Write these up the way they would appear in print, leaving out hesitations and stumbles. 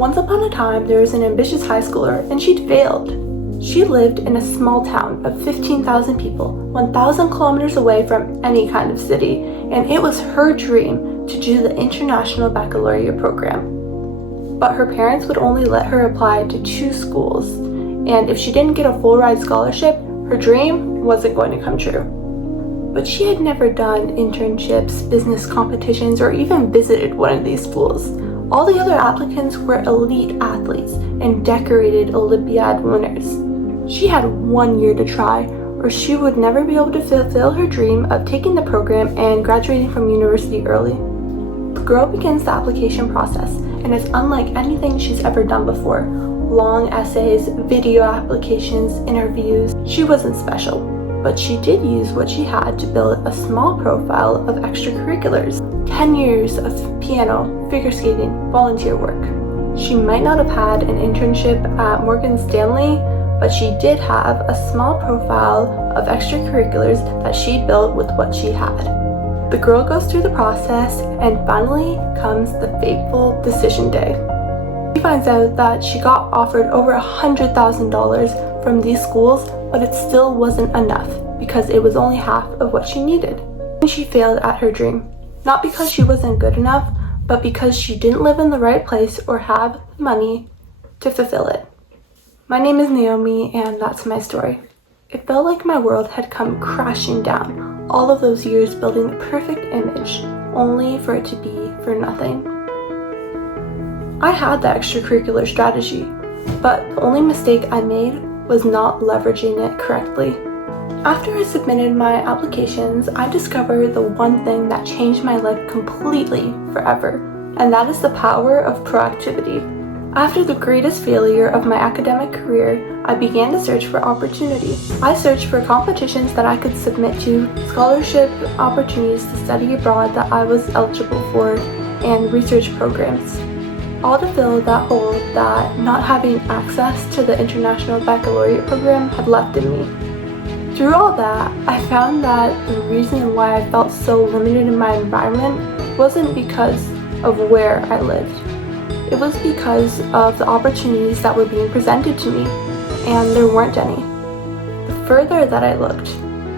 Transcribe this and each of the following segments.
Once upon a time, there was an ambitious high schooler, and she'd failed. She lived in a small town of 15,000 people, 1,000 kilometers away from any kind of city, and it was her dream to do the International Baccalaureate program. But her parents would only let her apply to 2 schools, and if she didn't get a full-ride scholarship, her dream wasn't going to come true. But she had never done internships, business competitions, or even visited one of these schools. All the other applicants were elite athletes and decorated Olympiad winners. She had 1 year to try, or she would never be able to fulfill her dream of taking the program and graduating from university early. The girl begins the application process, and it's unlike anything she's ever done before. Long essays, video applications, interviews. She wasn't special, but she did use what she had to build a small profile of extracurriculars. 10 years of piano, figure skating, volunteer work. She might not have had an internship at Morgan Stanley, but she did have a small profile of extracurriculars that she built with what she had. The girl goes through the process, and finally comes the fateful decision day. She finds out that she got offered over $100,000 from these schools, but it still wasn't enough because it was only half of what she needed. And she failed at her dream, not because she wasn't good enough, but because she didn't live in the right place or have the money to fulfill it. My name is Naomi, and that's my story. It felt like my world had come crashing down, all of those years building the perfect image, only for it to be for nothing. I had the extracurricular strategy, but the only mistake I made was not leveraging it correctly. After I submitted my applications, I discovered the one thing that changed my life completely forever, and that is the power of proactivity. After the greatest failure of my academic career, I began to search for opportunity. I searched for competitions that I could submit to, scholarship opportunities to study abroad that I was eligible for, and research programs. All to fill that hole that not having access to the International Baccalaureate program had left in me. Through all that, I found that the reason why I felt so limited in my environment wasn't because of where I lived. It was because of the opportunities that were being presented to me, and there weren't any. The further that I looked,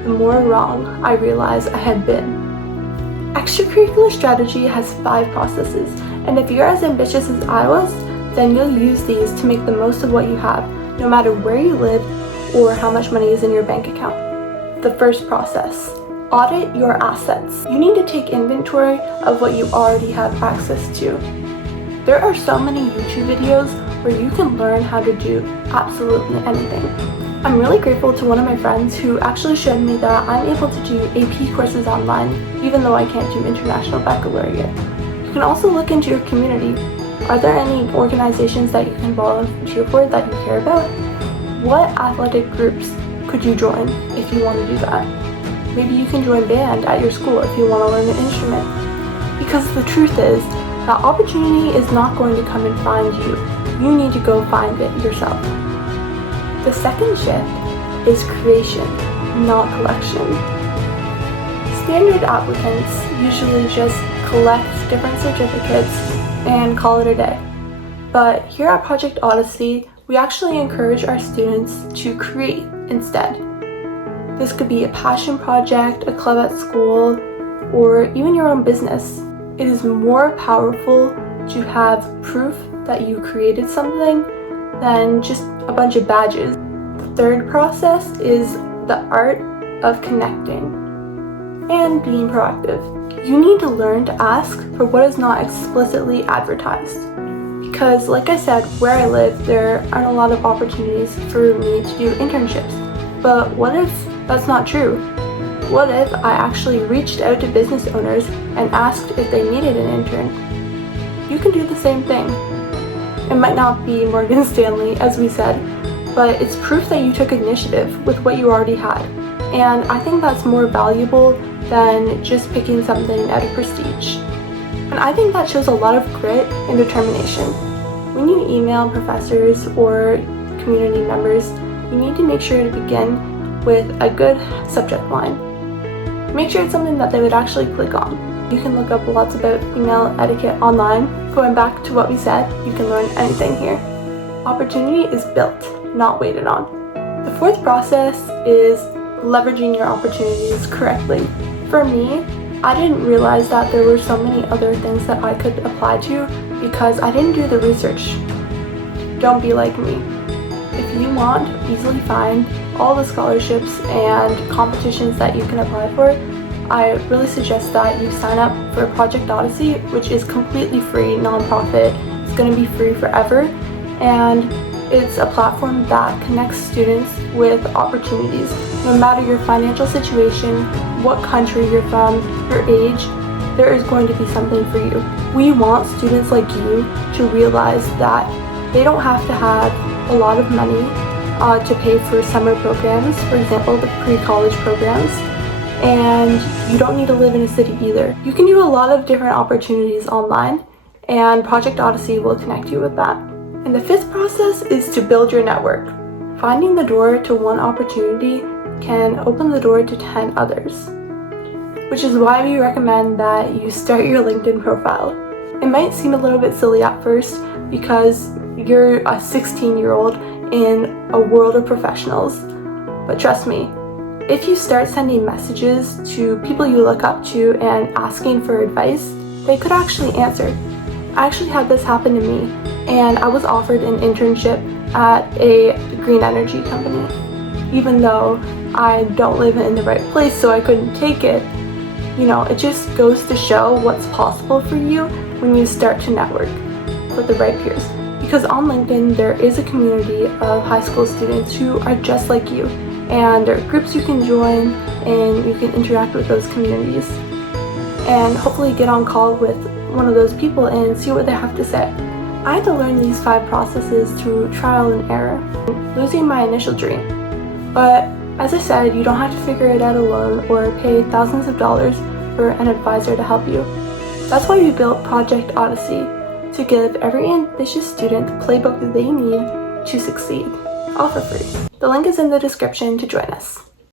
the more wrong I realized I had been. Extracurricular strategy has 5 processes, and if you're as ambitious as I was, then you'll use these to make the most of what you have, no matter where you live or how much money is in your bank account. The first process: audit your assets. You need to take inventory of what you already have access to. There are so many YouTube videos where you can learn how to do absolutely anything. I'm really grateful to one of my friends who actually showed me that I'm able to do AP courses online, even though I can't do International Baccalaureate. You can also look into your community. Are there any organizations that you can volunteer for that you care about? What athletic groups could you join if you want to do that? Maybe you can join band at your school if you want to learn an instrument. Because the truth is, that opportunity is not going to come and find you. You need to go find it yourself. The second shift is creation, not collection. Standard applicants usually just collect different certificates and call it a day. But here at Project Odyssey, we actually encourage our students to create instead. This could be a passion project, a club at school, or even your own business. It is more powerful to have proof that you created something than just a bunch of badges. The third process is the art of connecting and being proactive. You need to learn to ask for what is not explicitly advertised. Because like I said, where I live, there aren't a lot of opportunities for me to do internships. But what if that's not true? What if I actually reached out to business owners and asked if they needed an intern? You can do the same thing. It might not be Morgan Stanley, as we said, but it's proof that you took initiative with what you already had. And I think that's more valuable than just picking something out of prestige. And I think that shows a lot of grit and determination. When you email professors or community members, you need to make sure to begin with a good subject line. Make sure it's something that they would actually click on. You can look up lots about email etiquette online. Going back to what we said, you can learn anything here. Opportunity is built, not waited on. The fourth process is leveraging your opportunities correctly. For me, I didn't realize that there were so many other things that I could apply to because I didn't do the research. Don't be like me. If you want to easily find all the scholarships and competitions that you can apply for, I really suggest that you sign up for Project Odyssey, which is completely free, nonprofit. It's going to be free forever, and it's a platform that connects students with opportunities. No matter your financial situation, what country you're from, your age, there is going to be something for you. We want students like you to realize that they don't have to have a lot of money to pay for summer programs, for example, the pre-college programs, and you don't need to live in a city either. You can do a lot of different opportunities online, and Project Odyssey will connect you with that. And the fifth process is to build your network. Finding the door to one opportunity can open the door to 10 others, which is why we recommend that you start your LinkedIn profile. It might seem a little bit silly at first because you're a 16-year-old in a world of professionals, but trust me, if you start sending messages to people you look up to and asking for advice, they could actually answer. I actually had this happen to me, and I was offered an internship at a green energy company. Even though I don't live in the right place, so I couldn't take it, it just goes to show what's possible for you when you start to network with the right peers. Because on LinkedIn, there is a community of high school students who are just like you, and there are groups you can join, and you can interact with those communities, and hopefully get on call with one of those people and see what they have to say. I had to learn these 5 processes through trial and error, losing my initial dream. But as I said, you don't have to figure it out alone or pay thousands of dollars for an advisor to help you. That's why we built Project Odyssey, to give every ambitious student the playbook that they need to succeed, all for free. The link is in the description to join us.